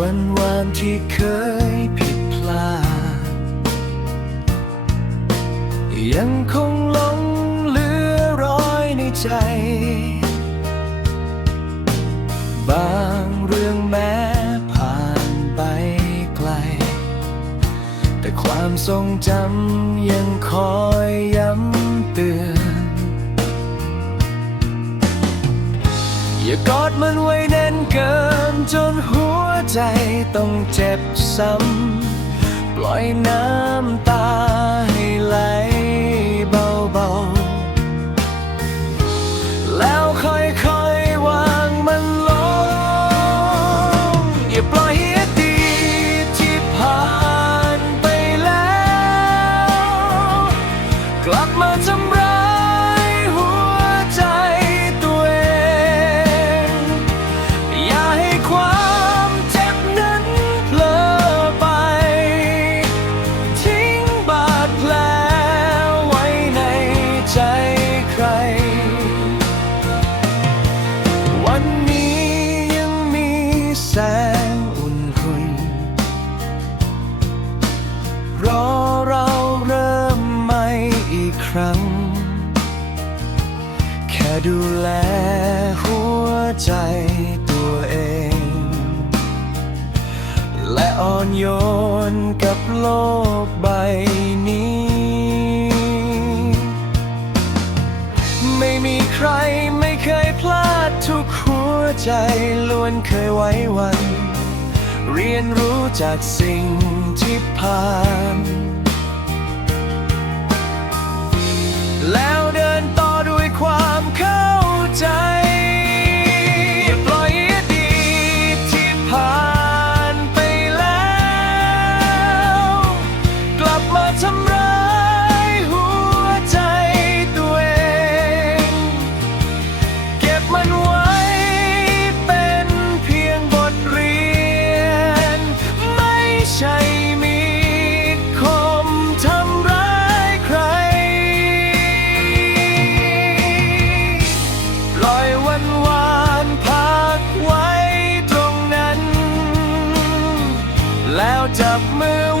วันวานที่เคยผิดพลาด ยังคงหลงเหลือรอยในใจ บางเรื่องแม้ผ่านไปไกล แต่ความทรงจำยังคอยย้ำเตือน อย่ากอดมันไว้แน่นเกินจนหัว ใจต้องเจ็บซ้ำ ปล่อยน้ำตาให้ไหลเบาๆ งอุ่นหุ่นรอเราเริ่มใหม่อีกครั้ง แค่ดูแลหัวใจตัวเอง และอ่อนโยนกับโลกใบ ใจล้วนเคยไว้วัน เรียนรู้จากสิ่งที่ผ่าน จับมือ